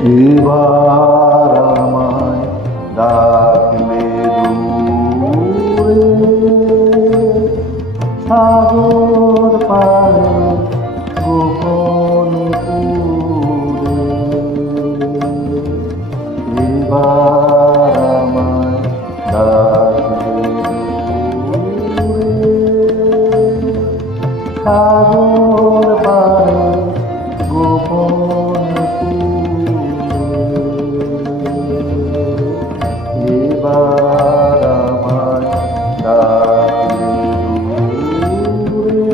এবার আমায় ডাকলে দূরে সাগর পারে গোপন পুরে। এবার আমায় ডাকলে দূরে সাগর পারে গোপন এবার আমায় ডাকলে দূরে।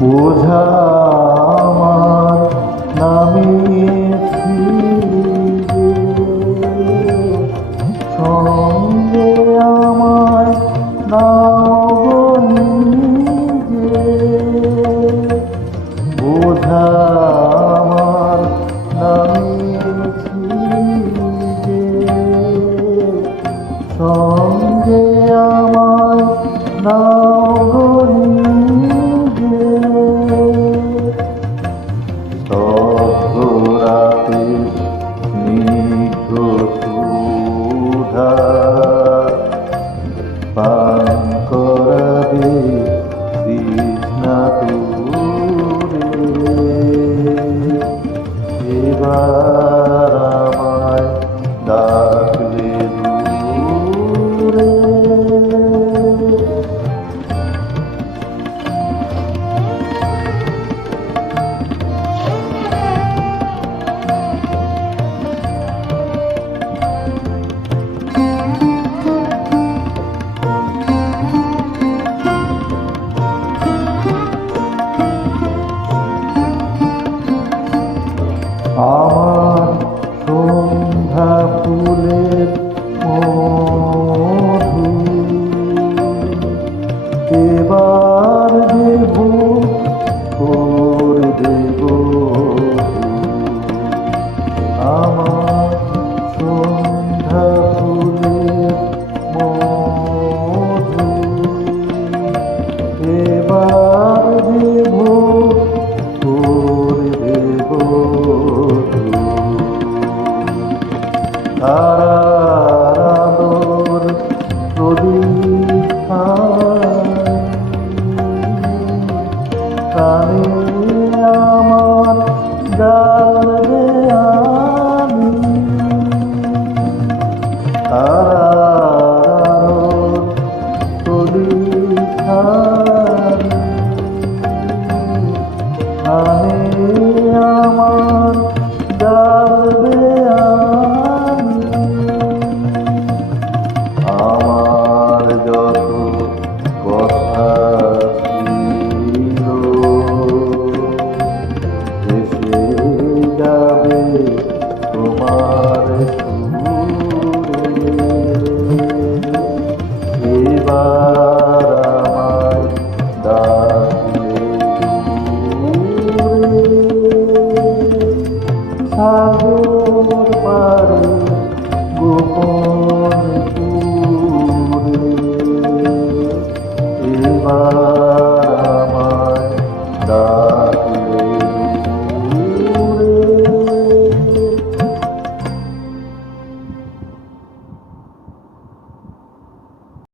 বোঝা আমার নামিয়েছি যে, সঙ্গে আমায় নাও নিজে। বোঝা আমার নামিয়েছি যে, সঙ্গে আমায় নাও রাতে স্নিগ্ধ সুধা পান করাবে তৃষ্ণা তুরে। এবার আমায় ডাকলে দূরে আমার সন্ধ্যা ফুলের মধু এবার দেব করে দেব। আমার সন্ধ্যা ফুলের মধু এবার দেব করে দেব। তারার আলোর প্রদীপ কানে আমার জ্বালবে আমি। তারার আলোর প্রদীপ কানে আমার জ্বালবে আমি। আমার যত কথা ছিল এসে যাবে তোমার সুরে। এবার আমায় ডাকলে দূরে সাগর পারে গোপন